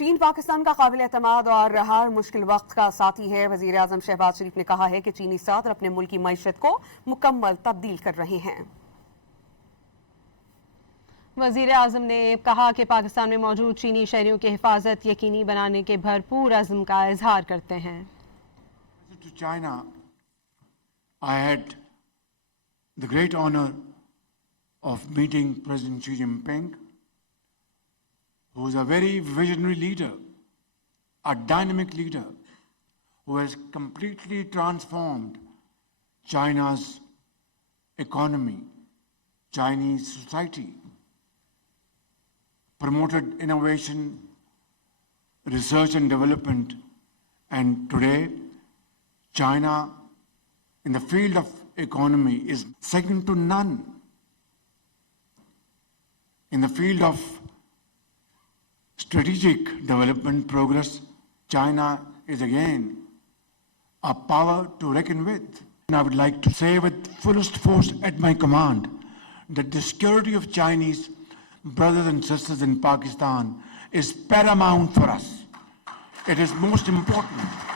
चीन पाकिस्तान का काबिल एतमाद और हर मुश्किल वक्त का साथी है। वजीर एअ्जम शहबाज शरीफ ने कहा है कि चीनी सदर अपने मुल्क की मईशत को मुकम्मल तब्दील कर रहे हैं। वजीर एअ्जम ने कहा कि पाकिस्तान में मौजूद चीनी शहरियों की हिफाजत यकीनी बनाने के भरपूर अज़्म का इजहार करते हैं। To China, I had the great honor of meeting President Xi Jinping, who is a very visionary leader, a dynamic leader, who has completely transformed China's economy, Chinese society, promoted innovation, research and development, and today China in the field of economy is second to none. In the field of strategic development progress, China is again a power to reckon with. And I would like to say with fullest force at my command that the security of Chinese brothers and sisters in Pakistan is paramount for us. It is most important.